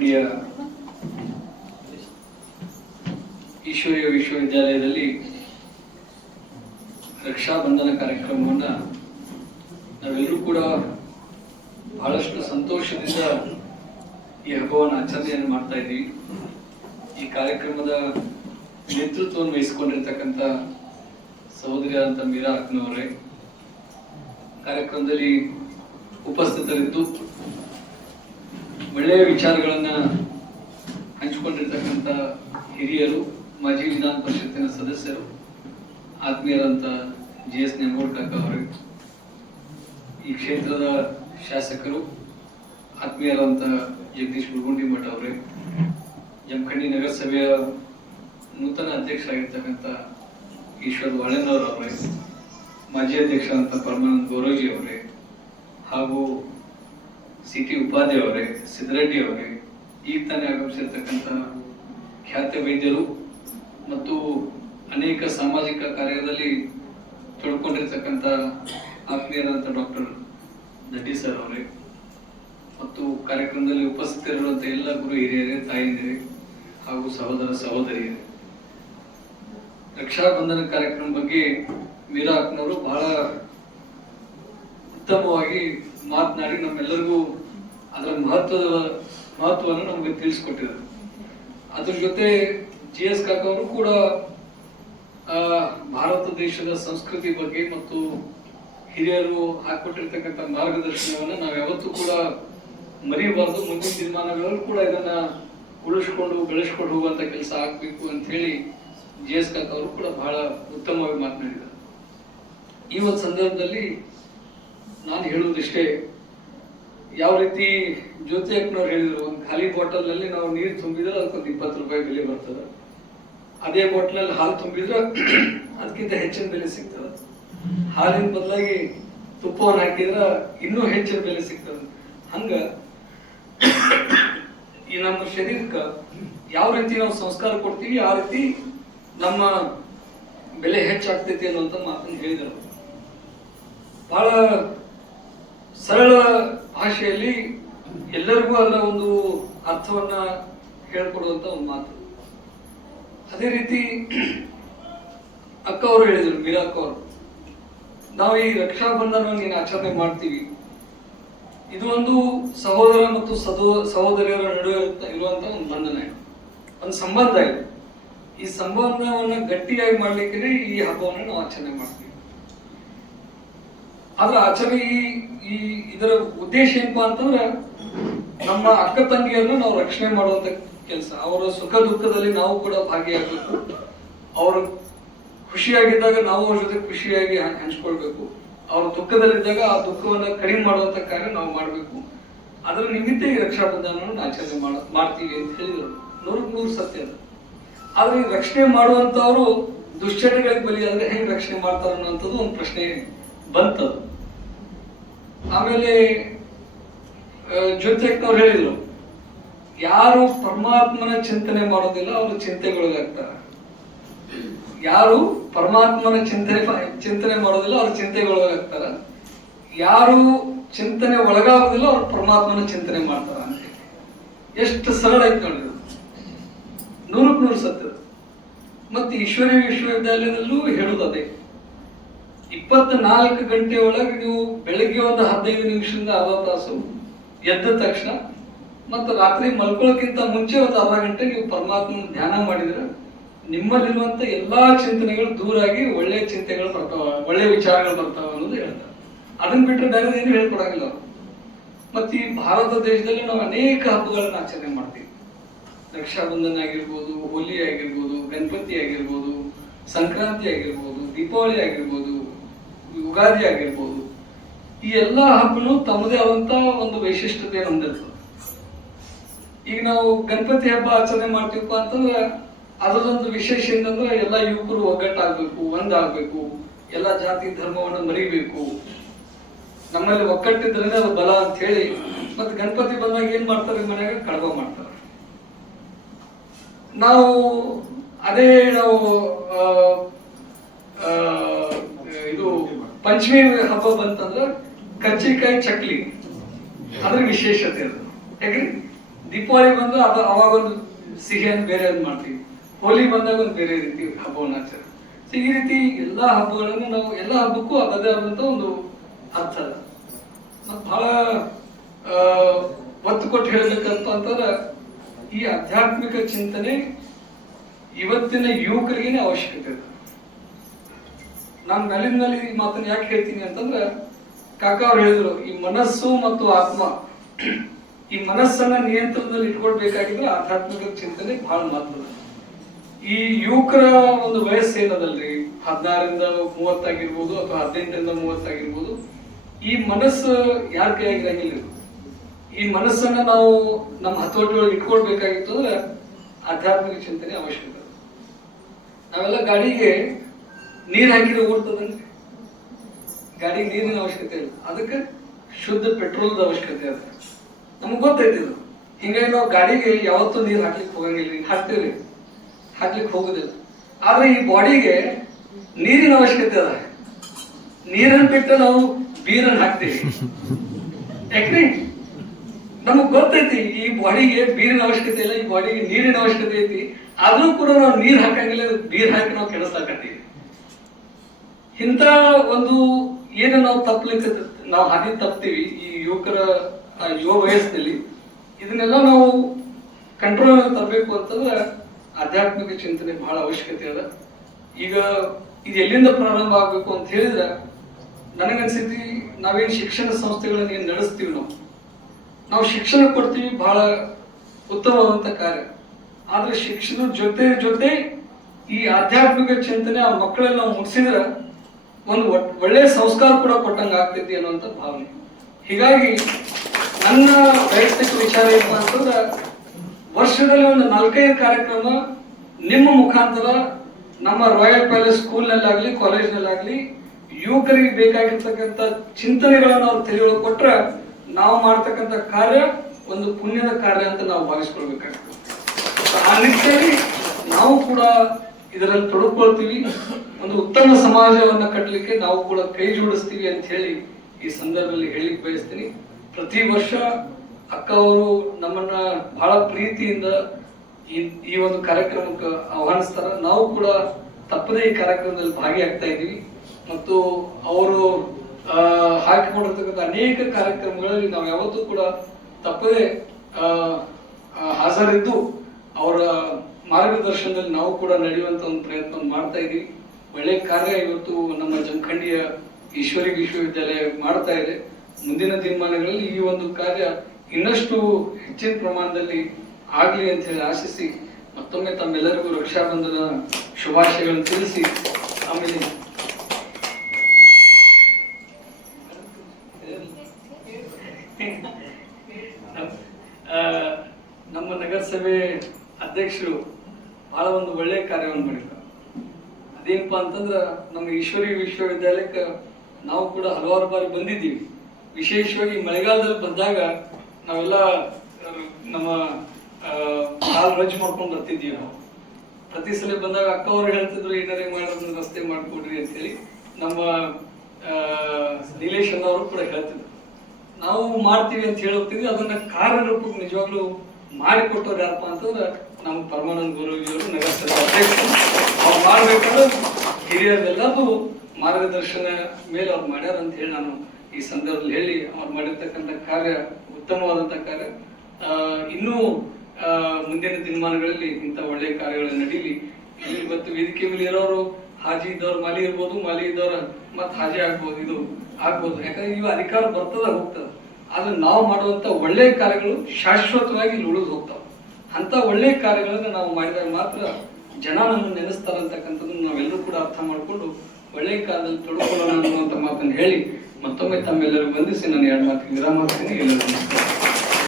ರಕ್ಷಾ ಈಶ್ವರೀಯ ವಿಶ್ವವಿದ್ಯಾಲಯದಲ್ಲಿ ರಕ್ಷಾಬಂಧನ ಕಾರ್ಯಕ್ರಮವನ್ನ ನಾವೆಲ್ಲರೂ ಕೂಡ ಬಹಳಷ್ಟು ಸಂತೋಷದಿಂದ ಈ ಹಬ್ಬವನ್ನು ಆಚರಣೆಯನ್ನು ಮಾಡ್ತಾ ಇದ್ದೀವಿ. ಈ ಕಾರ್ಯಕ್ರಮದ ನೇತೃತ್ವವನ್ನು ವಹಿಸಿಕೊಂಡಿರ್ತಕ್ಕಂಥ ಸಹೋದರಿಯಾದಂಥ ಮೀರಾ ಅಕ್ನವರೇ, ಕಾರ್ಯಕ್ರಮದಲ್ಲಿ ಉಪಸ್ಥಿತರಿದ್ದು ಒಳ್ಳೆಯ ವಿಚಾರಗಳನ್ನ ಹಂಚಿಕೊಂಡಿರ್ತಕ್ಕಂಥ ಹಿರಿಯರು, ಮಾಜಿ ವಿಧಾನ ಪರಿಷತ್ತಿನ ಸದಸ್ಯರು, ಆತ್ಮೀಯರಂತ ಜಿ ಎಸ್ ನೆಂಬೋಡ್ಕಕ್ಕ ಅವರು, ಈ ಕ್ಷೇತ್ರದ ಶಾಸಕರು, ಆತ್ಮೀಯರಂತ ಜಗದೀಶ್ ಗುರುಗುಂಡಿ ಮಠ ಅವರೇ ಜಮಖಂಡಿ ನಗರಸಭೆಯ ನೂತನ ಅಧ್ಯಕ್ಷರಾಗಿರ್ತಕ್ಕಂಥ ಈಶ್ವರ್ ವಾಳೆನವರ್ ಅವರೇ, ಮಾಜಿ ಅಧ್ಯಕ್ಷರಂತ ಪರಮಾನಂದ್ ಗೋರೋಜಿ ಅವರೇ, ಹಾಗೂ ಸಿ ಟಿ ಉಪಾಧ್ಯಾಯ ಅವರೇ ಸಿದ್ದರೆಡ್ಡಿ ಅವರೇ ಈಗ ತಾನೇ ಆಗಮಿಸಿರ್ತಕ್ಕಂಥ ಖ್ಯಾತ ವೈದ್ಯರು ಮತ್ತು ಅನೇಕ ಸಾಮಾಜಿಕ ಕಾರ್ಯದಲ್ಲಿ ತೊಡ್ಕೊಂಡಿರ್ತಕ್ಕಂಥ ಆತ್ಮೀಯರಾದಂಥ ಡಾಕ್ಟರ್ ದಡ್ಡಿ ಸರ್ ಅವರೇ ಮತ್ತು ಕಾರ್ಯಕ್ರಮದಲ್ಲಿ ಉಪಸ್ಥಿತರಿರುವಂಥ ಎಲ್ಲ ಗುರು ಹಿರಿಯರೇ ತಾಯಂದಿರೇ ಹಾಗೂ ಸಹೋದರ ಸಹೋದರಿಯರೇ. ರಕ್ಷಾಬಂಧನ ಕಾರ್ಯಕ್ರಮ ಬಗ್ಗೆ ಮೀರಾ ಅಕ್ನವರು ಬಹಳ ಉತ್ತಮವಾಗಿ ಮಾತನಾಡಿ ನಮ್ಮೆಲ್ಲರಿಗೂ ಅದರ ಮಹತ್ವದ ಮಹತ್ವವನ್ನು ನಮಗೆ ತಿಳಿಸ್ಕೊಟ್ಟಿದ್ರು. ಅದ್ರ ಜೊತೆ ಜಿ ಎಸ್ ಕಾಕ ಅವರು ಕೂಡ ಭಾರತ ದೇಶದ ಸಂಸ್ಕೃತಿ ಬಗ್ಗೆ ಮತ್ತು ಹಿರಿಯರು ಹಾಕೊಟ್ಟಿರ್ತಕ್ಕಂಥ ಮಾರ್ಗದರ್ಶನವನ್ನು ನಾವು ಯಾವತ್ತೂ ಕೂಡ ಮರಿಬಾರ್ದು. ಮುಂದಿನ ದಿನಮಾನಗಳಲ್ಲೂ ಕೂಡ ಇದನ್ನ ಉಳಿಸ್ಕೊಂಡು, ಬೆಳೆಸ್ಕೊಂಡು ಹೋಗುವಂತ ಕೆಲಸ ಆಗ್ಬೇಕು ಅಂತ ಹೇಳಿ ಜಿ ಎಸ್ ಕಾಕ ಅವರು ಕೂಡ ಬಹಳ ಉತ್ತಮವಾಗಿ ಮಾತನಾಡಿದ್ದಾರೆ. ಈ ಒಂದು ಸಂದರ್ಭದಲ್ಲಿ ನಾನು ಹೇಳುವುದಿಷ್ಟೇ ಯಾವ ರೀತಿ ಜ್ಯೋತಿ ಅಕ್ಕನವ್ರು ಹೇಳಿದ್ರು, ಒಂದು ಖಾಲಿ ಬಾಟಲ್ನಲ್ಲಿ ನಾವು ನೀರು ತುಂಬಿದ್ರೆ ಅದಕ್ಕೊಂದು ಇಪ್ಪತ್ತು ರೂಪಾಯಿ ಬೆಲೆ ಬರ್ತದೆ. ಅದೇ ಬಾಟ್ಲಲ್ಲಿ ಹಾಲು ತುಂಬಿದ್ರೆ ಅದಕ್ಕಿಂತ ಹೆಚ್ಚಿನ ಬೆಲೆ ಸಿಗ್ತದೆ. ಹಾಲಿನ ಬದಲಾಗಿ ತುಪ್ಪವನ್ನು ಹಾಕಿದ್ರೆ ಇನ್ನೂ ಹೆಚ್ಚಿನ ಬೆಲೆ ಸಿಗ್ತದೆ. ಹಂಗ ಈ ನಮ್ಮ ಶರೀರಕ್ಕೆ ಯಾವ ರೀತಿ ನಾವು ಸಂಸ್ಕಾರ ಕೊಡ್ತೀವಿ, ಆ ರೀತಿ ನಮ್ಮ ಬೆಲೆ ಹೆಚ್ಚಾಗ್ತೈತಿ ಅನ್ನುವಂಥ ಮಾತನ್ನು ಹೇಳಿದರು. ಬಹಳ ಸರಳ ಭಾಷೆಯಲ್ಲಿ ಎಲ್ಲರಿಗೂ ಅದರ ಒಂದು ಅರ್ಥವನ್ನ ಹೇಳ್ಕೊಡುವಂತ ಒಂದು ಮಾತು. ಅದೇ ರೀತಿ ಅಕ್ಕ ಅವರು ಹೇಳಿದರು ಮೀರಾ ಅಕ್ಕ ಅವರು, ನಾವು ಈ ರಕ್ಷಾ ಬಂಧನವನ್ನು ನೀನು ಆಚರಣೆ ಮಾಡ್ತೀವಿ. ಇದು ಒಂದು ಸಹೋದರ ಮತ್ತು ಸದೋ, ಸಹೋದರಿಯರ ನಡುವೆ ಇರುವಂತ ಒಂದು ಬಂಧನ ಇದು. ಒಂದು ಸಂಬಂಧ ಇದು. ಈ ಸಂಬಂಧವನ್ನು ಗಟ್ಟಿಯಾಗಿ ಮಾಡ್ಲಿಕ್ಕೆ ಈ ಹಬ್ಬವನ್ನು ನಾವು ಆಚರಣೆ ಮಾಡ್ತೀವಿ. ಆದ್ರೆ ಆಕ್ಚುಲಿ ಈ ಇದರ ಉದ್ದೇಶ ಏನಪ್ಪಾ ಅಂತಂದ್ರೆ ನಮ್ಮ ಅಕ್ಕ ತಂಗಿಯನ್ನು ನಾವು ರಕ್ಷಣೆ ಮಾಡುವಂತ ಕೆಲಸ. ಅವರ ಸುಖ ದುಃಖದಲ್ಲಿ ನಾವು ಕೂಡ ಭಾಗಿಯಾಗಬೇಕು. ಅವರು ಖುಷಿಯಾಗಿದ್ದಾಗ ನಾವು ಅವ್ರ ಜೊತೆ ಖುಷಿಯಾಗಿ ಹಂಚ್ಕೊಳ್ಬೇಕು. ಅವ್ರ ದುಃಖದಲ್ಲಿದ್ದಾಗ ಆ ದುಃಖವನ್ನ ಕಡಿಮೆ ಮಾಡುವಂತ ಕಾರ್ಯ ನಾವು ಮಾಡಬೇಕು. ಅದರ ನಿಮಿತ್ತ ಈ ರಕ್ಷಾಬಂಧನವನ್ನು ಆಚರಣೆ ಮಾಡ, ಮಾಡ್ತೀವಿ ಅಂತ ಹೇಳಿದರು. ನೂರು ನೂರು ಸತ್ಯ ಅದು. ಆದ್ರೆ ಈ ರಕ್ಷಣೆ ಮಾಡುವಂತವರು ದುಶ್ಚಟಗಳಿಗೆ ಬಲಿಯಾದ್ರೆ ಹೆಂಗ್ ರಕ್ಷಣೆ ಮಾಡ್ತಾರ ಅನ್ನೋಂಥದ್ದು ಒಂದು ಪ್ರಶ್ನೆ. ಬಂತದು ಆಮೇಲೆ ಜ್ಯೋತಿಯಕ್ಕವ್ರು ಹೇಳಿದ್ರು, ಯಾರು ಪರಮಾತ್ಮನ ಚಿಂತನೆ ಮಾಡೋದಿಲ್ಲ, ಅವರು ಚಿಂತೆಗೊಳಗಾಗ್ತಾರೆ. ಯಾರು ಪರಮಾತ್ಮನ ಚಿಂತನೆ ಚಿಂತನೆ ಮಾಡೋದಿಲ್ಲ, ಅವ್ರ ಚಿಂತೆಗೊಳಗಾಗ್ತಾರ. ಯಾರು ಚಿಂತನೆ ಒಳಗಾಗೋದಿಲ್ಲ, ಅವ್ರು ಪರಮಾತ್ಮನ ಚಿಂತನೆ ಮಾಡ್ತಾರ ಅಂತ ಎಷ್ಟು ಸರಳ ಐತೆ. ನೂರಕ್ಕೆ ನೂರು ಸತ್ಯ. ಮತ್ತೆ ಈಶ್ವರೀಯ ವಿಶ್ವವಿದ್ಯಾಲಯದಲ್ಲೂ ಹೇಳುದು ಅದೇ. ಇಪ್ಪತ್ನಾಲ್ಕು ಗಂಟೆ ಒಳಗೆ ನೀವು ಬೆಳಗ್ಗೆ ಒಂದು ಹದಿನೈದು ನಿಮಿಷದಿಂದ ಅರ್ಧ ತಾಸು ಎದ್ದ ತಕ್ಷಣ ಮತ್ತು ರಾತ್ರಿ ಮಲ್ಕೊಳ್ಳೋಕ್ಕಿಂತ ಮುಂಚೆ ಒಂದು ಅರ್ಧ ಗಂಟೆ ನೀವು ಪರಮಾತ್ಮನ ಧ್ಯಾನ ಮಾಡಿದ್ರೆ ನಿಮ್ಮಲ್ಲಿರುವಂತ ಎಲ್ಲಾ ಚಿಂತನೆಗಳು ದೂರಾಗಿ ಒಳ್ಳೆಯ ಚಿಂತೆಗಳು ಬರ್ತಾವ ಒಳ್ಳೆಯ ವಿಚಾರಗಳು ಬರ್ತಾವ ಅನ್ನೋದು ಹೇಳ್ತಾರೆ. ಅದನ್ನ ಬಿಟ್ಟರೆ ಬೇರೆ ಏನು ಹೇಳ್ಕೊಡಂಗಿಲ್ಲ ಅವರು. ಮತ್ತೆ ಈ ಭಾರತ ದೇಶದಲ್ಲಿ ನಾವು ಅನೇಕ ಹಬ್ಬಗಳನ್ನ ಆಚರಣೆ ಮಾಡ್ತೀವಿ. ರಕ್ಷಾಬಂಧನ ಆಗಿರ್ಬೋದು, ಹೋಲಿ ಆಗಿರ್ಬೋದು, ಗಣಪತಿ ಆಗಿರ್ಬೋದು, ಸಂಕ್ರಾಂತಿ ಆಗಿರ್ಬೋದು, ದೀಪಾವಳಿ ಆಗಿರ್ಬೋದು ಯುಗಾದಿ ಆಗಿರ್ಬೋದು, ಈ ಎಲ್ಲಾ ಹಬ್ಬನು ತಮ್ಮದೇ ಆದಂತ ಒಂದು ವೈಶಿಷ್ಟ್ಯತೆ ಹೊಂದಿರ್ತದೆ. ಈಗ ನಾವು ಗಣಪತಿ ಹಬ್ಬ ಆಚರಣೆ ಮಾಡ್ತೀವಪ್ಪ ಅಂತಂದ್ರೆ ಅದರದೊಂದು ವಿಶೇಷ ಏನಂದ್ರೆ ಎಲ್ಲ ಯುವಕರು ಒಗ್ಗಟ್ಟಾಗಬೇಕು, ಒಂದಾಗಬೇಕು, ಎಲ್ಲ ಜಾತಿ ಧರ್ಮವನ್ನು ಮರಿಬೇಕು. ನಮ್ಮಲ್ಲಿ ಒಕ್ಕಟ್ಟಿದ್ರೇನೆ ಅದು ಬಲ ಅಂತ ಹೇಳಿ ಮತ್ತೆ ಗಣಪತಿ ಬಂದಾಗ ಏನ್ ಮಾಡ್ತಾರೆ ಮನೆಯಾಗ? ಕಡಬ ಮಾಡ್ತಾರೆ. ನಾವು ಅದೇ ನಾವು ಪಂಚಮಿ ಹಬ್ಬ ಬಂತಂದ್ರೆ ಕಜ್ಜಿಕಾಯಿ ಚಕ್ಲಿ. ಅದ್ರ ವಿಶೇಷತೆ ಅದು. ಯಾಕಂದ್ರೆ ದೀಪಾವಳಿ ಬಂದು ಅದು ಅವಾಗ ಒಂದು ಸಿಹಿಯನ್ನು ಬೇರೆ ಒಂದು ಮಾಡ್ತೀವಿ. ಹೋಲಿ ಬಂದಾಗ ಒಂದು ಬೇರೆ ರೀತಿ ಹಬ್ಬವನ್ನು ಆಚರಿಸ್ತೀವಿ. ಸೊ, ಈ ರೀತಿ ಎಲ್ಲಾ ಹಬ್ಬಗಳನ್ನು ನಾವು ಎಲ್ಲ ಹಬ್ಬಕ್ಕೂ ಅದದೇ ಆದಂತ ಒಂದು ಅರ್ಥ ಬಹಳ ಒತ್ತು ಕೊಟ್ಟು ಹೇಳಬೇಕಂತ ಅಂತಂದ್ರೆ ಈ ಆಧ್ಯಾತ್ಮಿಕ ಚಿಂತನೆ ಇವತ್ತಿನ ಯುವಕರಿಗೆ ಅವಶ್ಯಕತೆ ಇದೆ ನಾನು ಮೇಲಿನಲ್ಲಿ ಈ ಮಾತನ್ನ ಯಾಕೆ ಹೇಳ್ತೀನಿ ಅಂತಂದ್ರೆ, ಕಾಕ ಅವ್ರು ಹೇಳಿದ್ರು, ಈ ಮನಸ್ಸು ಮತ್ತು ಆತ್ಮ, ಈ ಮನಸ್ಸನ್ನ ನಿಯಂತ್ರಣದಲ್ಲಿ ಇಟ್ಕೊಳ್ಬೇಕಾಗಿದ್ರೆ ಆಧ್ಯಾತ್ಮಿಕ ಚಿಂತನೆ ಬಹಳ ಮಹತ್ವದ ಈ ಯುವಕರ ಒಂದು ವಯಸ್ಸು ಏನದಲ್ರಿ? ಹದಿನಾರರಿಂದ ಮೂವತ್ತಾಗಿರ್ಬೋದು ಅಥವಾ ಹದಿನೆಂಟರಿಂದ ಮೂವತ್ತಾಗಿರ್ಬೋದು. ಈ ಮನಸ್ಸು ಯಾರ ಕೈಯಾಗಿರಂಗಿಲ್ಲ. ಈ ಮನಸ್ಸನ್ನ ನಾವು ನಮ್ಮ ಹತೋಟಿಯೊಳಗೆ ಇಟ್ಕೊಳ್ಬೇಕಾಗಿತ್ತು ಅಂದ್ರೆ ಆಧ್ಯಾತ್ಮಿಕ ಚಿಂತನೆ ಅವಶ್ಯಕ. ನಾವೆಲ್ಲ ಗಾಡಿಗೆ ನೀರ್ ಹಾಕಿದ್ರೆ ಓಡ್ತದನ್ರಿ ಗಾಡಿಗೆ ನೀರಿನ ಅವಶ್ಯಕತೆ ಇಲ್ಲ. ಅದಕ್ಕೆ ಶುದ್ಧ ಪೆಟ್ರೋಲ್ದ ಅವಶ್ಯಕತೆ ಅದ. ನಮಗೆ ಗೊತ್ತೈತಿ ಇದು ಹಿಂಗಾಗಿ ನಾವು ಗಾಡಿಗೆ ಯಾವತ್ತೂ ನೀರು ಹಾಕ್ಲಿಕ್ಕೆ ಹೋಗಂಗಿಲ್ಲ. ಹಾಕ್ತೀವಿ. ಹಾಕ್ಲಿಕ್ಕೆ ಹೋಗುದಿಲ್ಲ. ಆದ್ರೆ ಈ ಬಾಡಿಗೆ ನೀರಿನ ಅವಶ್ಯಕತೆ ಅದ. ನೀರನ್ನು ಬಿಟ್ಟು ನಾವು ಬೀರನ್ನು ಹಾಕ್ತೀವಿ. ಯಾಕ್ರಿ? ನಮಗ್ ಗೊತ್ತೈತಿ, ಈ ಬಾಡಿಗೆ ಬೀರಿನ ಅವಶ್ಯಕತೆ ಇಲ್ಲ, ಈ ಬಾಡಿಗೆ ನೀರಿನ ಅವಶ್ಯಕತೆ ಐತಿ. ಆದ್ರೂ ಕೂಡ ನಾವು ನೀರ್ ಹಾಕಂಗಿಲ್ಲ, ಬೀರ್ ಹಾಕಿ ನಾವು ಕೆಲಸ ಕೆಡಿಸ್ಲಾಕತ್ತೀವಿ. ಇಂಥ ಒಂದು ಏನು ನಾವು ತಪ್ಪಲಿಕ್ಕೆ ನಾವು ಹಾದಿ ತಪ್ತೀವಿ ಈ ಯುವಕರ ಯುವ ವಯಸ್ಸಿನಲ್ಲಿ, ಇದನ್ನೆಲ್ಲ ನಾವು ಕಂಟ್ರೋಲ್ ತರಬೇಕು ಅಂತಂದ್ರೆ ಆಧ್ಯಾತ್ಮಿಕ ಚಿಂತನೆ ಬಹಳ ಅವಶ್ಯಕತೆ ಅದ. ಈಗ ಇದು ಎಲ್ಲಿಂದ ಪ್ರಾರಂಭ ಆಗ್ಬೇಕು ಅಂತ ಹೇಳಿದ್ರೆ ನನಗನ್ಸಿದ್ವಿ ನಾವೇನು ಶಿಕ್ಷಣ ಸಂಸ್ಥೆಗಳನ್ನ ಏನು ನಡೆಸ್ತೀವಿ ನಾವು? ನಾವು ಶಿಕ್ಷಣ ಕೊಡ್ತೀವಿ ಬಹಳ ಉತ್ತಮವಾದಂತ ಕಾರ್ಯ. ಆದರೆ ಶಿಕ್ಷಣದ ಜೊತೆ ಜೊತೆ ಈ ಆಧ್ಯಾತ್ಮಿಕ ಚಿಂತನೆ ಆ ಮಕ್ಕಳಲ್ಲಿ ನಾವು ಮುಟ್ಸಿದ್ರೆ ಒಂದು ಒಳ್ಳೆ ಒಳ್ಳೆಯ ಸಂಸ್ಕಾರ ಕೂಡ ಕೊಟ್ಟಂಗೆ ಆಗ್ತೈತಿ ಅನ್ನುವಂಥ ಭಾವನೆ. ಹೀಗಾಗಿ ನನ್ನ ವೈಯಕ್ತಿಕ ವಿಚಾರ ಏನಪ್ಪ ಅಂತಂದ್ರೆ, ವರ್ಷದಲ್ಲಿ ಒಂದು ನಾಲ್ಕೈದು ಕಾರ್ಯಕ್ರಮ ನಿಮ್ಮ ಮುಖಾಂತರ ನಮ್ಮ ರಾಯಲ್ ಪ್ಯಾಲೇಸ್ ಸ್ಕೂಲ್ನಲ್ಲಾಗಲಿ ಕಾಲೇಜ್ನಲ್ಲಾಗಲಿ ಯುವಕರಿಗೆ ಬೇಕಾಗಿರ್ತಕ್ಕಂಥ ಚಿಂತನೆಗಳನ್ನು ಅವ್ರು ತಿಳಿಯೋದು ಕೊಟ್ರೆ ನಾವು ಮಾಡ್ತಕ್ಕಂಥ ಕಾರ್ಯ ಒಂದು ಪುಣ್ಯದ ಕಾರ್ಯ ಅಂತ ನಾವು ಭಾವಿಸ್ಕೊಳ್ಬೇಕಾಗ್ತದೆ. ಆ ನಿಟ್ಟಿನಲ್ಲಿ ನಾವು ಕೂಡ ಇದರಲ್ಲಿ ತೊಡಕೊಳ್ತೀವಿ. ಒಂದು ಉತ್ತಮ ಸಮಾಜವನ್ನ ಕಟ್ಟಲಿಕ್ಕೆ ನಾವು ಕೂಡ ಕೈ ಜೋಡಿಸ್ತೀವಿ ಅಂತ ಹೇಳಿ ಈ ಸಂದರ್ಭದಲ್ಲಿ ಹೇಳಿಕ್ ಬಯಸ್ತೀನಿ. ಪ್ರತಿ ವರ್ಷ ಅಕ್ಕ ಅವರು ನಮ್ಮನ್ನ ಬಹಳ ಪ್ರೀತಿಯಿಂದ ಈ ಒಂದು ಕಾರ್ಯಕ್ರಮಕ್ಕೆ ಆಹ್ವಾನಿಸ್ತಾರ. ನಾವು ಕೂಡ ತಪ್ಪದೇ ಈ ಕಾರ್ಯಕ್ರಮದಲ್ಲಿ ಭಾಗಿಯಾಗ್ತಾ ಇದ್ದೀವಿ. ಮತ್ತು ಅವರು ಹಾಕಿಕೊಂಡಿರ್ತಕ್ಕಂಥ ಅನೇಕ ಕಾರ್ಯಕ್ರಮಗಳಲ್ಲಿ ನಾವು ಯಾವತ್ತೂ ಕೂಡ ತಪ್ಪದೇ ಹಾಜರಿದ್ದು ಅವರ ಮಾರ್ಗದರ್ಶನದಲ್ಲಿ ನಾವು ಕೂಡ ನಡೆಯುವಂತ ಒಂದು ಪ್ರಯತ್ನ ಮಾಡ್ತಾ ಇದೀವಿ. ಒಳ್ಳೆ ಕಾರ್ಯ ಇವತ್ತು ನಮ್ಮ ಜಮಖಂಡಿಯ ಈಶ್ವರಿ ವಿಶ್ವವಿದ್ಯಾಲಯ ಮಾಡ್ತಾ ಇದೆ. ಮುಂದಿನ ದಿನಮಾನಗಳಲ್ಲಿ ಈ ಒಂದು ಕಾರ್ಯ ಇನ್ನಷ್ಟು ಹೆಚ್ಚಿನ ಪ್ರಮಾಣದಲ್ಲಿ ಆಗಲಿ ಅಂತ ಹೇಳಿ ಆಶಿಸಿ, ಮತ್ತೊಮ್ಮೆ ತಮ್ಮೆಲ್ಲರಿಗೂ ರಕ್ಷಾಬಂಧನ ಶುಭಾಶಯಗಳನ್ನು ತಿಳಿಸಿ, ಆಮೇಲೆ ನಮ್ಮ ನಗರಸಭೆ ಅಧ್ಯಕ್ಷರು ಬಹಳ ಒಂದು ಒಳ್ಳೆಯ ಕಾರ್ಯವನ್ನು ಮಾಡಿದ್ದಾರೆ. ಅದೇನಪ್ಪ ಅಂತಂದ್ರೆ, ನಮ್ಮ ಈಶ್ವರಿ ವಿಶ್ವವಿದ್ಯಾಲಯಕ್ಕೆ ನಾವು ಕೂಡ ಹಲವಾರು ಬಾರಿ ಬಂದಿದ್ದೀವಿ. ವಿಶೇಷವಾಗಿ ಮಳೆಗಾಲದಲ್ಲಿ ಬಂದಾಗ ನಾವೆಲ್ಲ ನಮ್ಮ ಕಾಲ್ ರಜ್ ಮಾಡ್ಕೊಂಡು ಬರ್ತಿದ್ದೀವಿ ನಾವು. ಪ್ರತಿ ಸಲ ಬಂದಾಗ ಅಕ್ಕ ಅವರು ಹೇಳ್ತಿದ್ರು, ಏನಾರೇ ಮಾಡೋದನ್ನ ರಸ್ತೆ ಮಾಡಿಕೊಡ್ರಿ ಅಂತ ಹೇಳಿ ನಮ್ಮ ನೀಲೇಶ್ ಅವರು ಕೂಡ ಹೇಳ್ತಿದ್ರು. ನಾವು ಮಾಡ್ತೀವಿ ಅಂತ ಹೇಳುತ್ತೀವಿ ಅದನ್ನ ಕಾರ್ಯರೂಪಕ್ಕೆ ನಿಜವಾಗ್ಲೂ ಮಾಡಿಕೊಟ್ಟವ್ರು ಯಾರಪ್ಪ ಅಂತಂದ್ರೆ ನಮ್ಮ ಪರಮಾನಂದ ಗುರುಜಿಯವರು ಅಧ್ಯಕ್ಷರು. ಅವ್ರು ಮಾಡಬೇಕಾದ್ರೆ ಹಿರಿಯರೆಲ್ಲರೂ ಮಾರ್ಗದರ್ಶನ ಮೇಲೆ ಅವ್ರು ಮಾಡ್ಯಾರ ಅಂತ ಹೇಳಿ ನಾನು ಈ ಸಂದರ್ಭದಲ್ಲಿ ಹೇಳಿ ಅವ್ರು ಮಾಡಿರ್ತಕ್ಕಂಥ ಕಾರ್ಯ ಉತ್ತಮವಾದಂಥ ಕಾರ್ಯ. ಇನ್ನೂ ಮುಂದಿನ ದಿನಮಾನಗಳಲ್ಲಿ ಇಂಥ ಒಳ್ಳೆ ಕಾರ್ಯಗಳು ನಡೀಲಿ. ಇವತ್ತು ವೇದಿಕೆ ಮೇಲೆ ಇರೋರು ಹಾಜಿ ಇದ್ದವ್ರು ಮಾಲಿ ಇರ್ಬೋದು, ಮಾಲಿ ಇದ್ದವ್ರ ಮತ್ ಹಾಜಿ ಆಗ್ಬೋದು, ಇದು ಆಗ್ಬೋದು. ಯಾಕಂದ್ರೆ ಇವು ಅಧಿಕಾರ ಬರ್ತದ ಹೋಗ್ತದ. ಆದ್ರೆ ನಾವು ಮಾಡುವಂತ ಒಳ್ಳೆ ಕಾರ್ಯಗಳು ಶಾಶ್ವತವಾಗಿ ಉಳಿದು ಹೋಗ್ತಾವ. ಅಂತ ಒಳ್ಳೆಯ ಕಾರ್ಯಗಳನ್ನು ನಾವು ಮಾಡಿದಾಗ ಮಾತ್ರ ಜನ ನಮ್ಮನ್ನು ನೆನೆಸ್ತಾರಂತಕ್ಕಂಥದ್ದನ್ನು ನಾವೆಲ್ಲರೂ ಕೂಡ ಅರ್ಥ ಮಾಡಿಕೊಂಡು ಒಳ್ಳೆಯ ಕಾಲದಲ್ಲಿ ತೊಡಕೊಳ್ಳೋಣ ಅನ್ನುವಂಥ ಮಾತನ್ನು ಹೇಳಿ ಮತ್ತೊಮ್ಮೆ ತಮ್ಮೆಲ್ಲರೂ ಬಂಧಿಸಿ ನಾನು ಎರಡು ಮಾತಿಗೆ ವಿರಾಮ ನಮಸ್ಕಾರ.